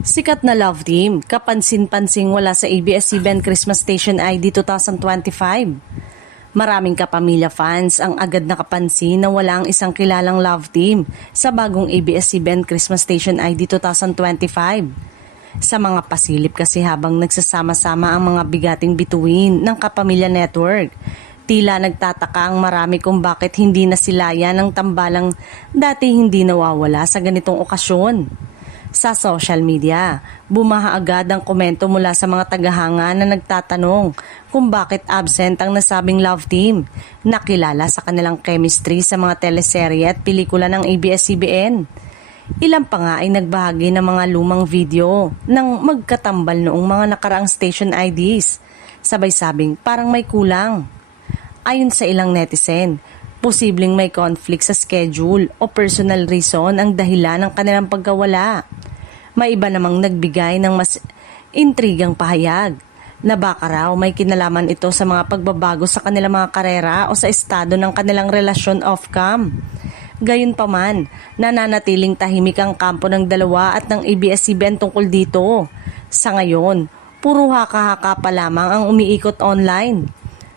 Sikat na love team, kapansin-pansing wala sa ABS-CBN Christmas Station ID 2025. Maraming kapamilya fans ang agad nakapansin na wala ang isang kilalang love team sa bagong ABS-CBN Christmas Station ID 2025. Sa mga pasilip kasi habang nagsasama-sama ang mga bigating bituin ng Kapamilya Network, tila nagtataka ang marami kung bakit hindi na silaya ng tambalang dati hindi nawawala sa ganitong okasyon. Sa social media, bumaha agad ang komento mula sa mga tagahanga na nagtatanong kung bakit absent ang nasabing love team na kilala sa kanilang chemistry sa mga teleserye at pelikula ng ABS-CBN. Ilan pa nga ay nagbahagi ng mga lumang video ng magkatambal noong mga nakaraang station IDs. Sabay sabing parang may kulang. Ayon sa ilang netizen, posibleng may conflict sa schedule o personal reason ang dahilan ng kanilang pagkawala. May iba namang nagbigay ng mas intrigang pahayag na baka raw may kinalaman ito sa mga pagbabago sa kanilang mga karera o sa estado ng kanilang relasyon off-cam. Gayunpaman, nananatiling tahimik ang kampo ng dalawa at ng ABS-CBN tungkol dito. Sa ngayon, puro haka-haka pa lamang ang umiikot online.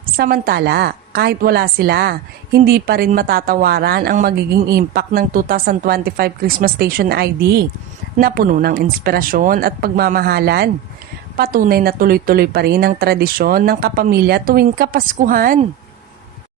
Samantala, kahit wala sila, hindi pa rin matatawaran ang magiging impact ng 2025 Christmas Station ID na puno ng inspirasyon at pagmamahalan. Patunay na tuloy-tuloy pa rin ang tradisyon ng kapamilya tuwing Kapaskuhan.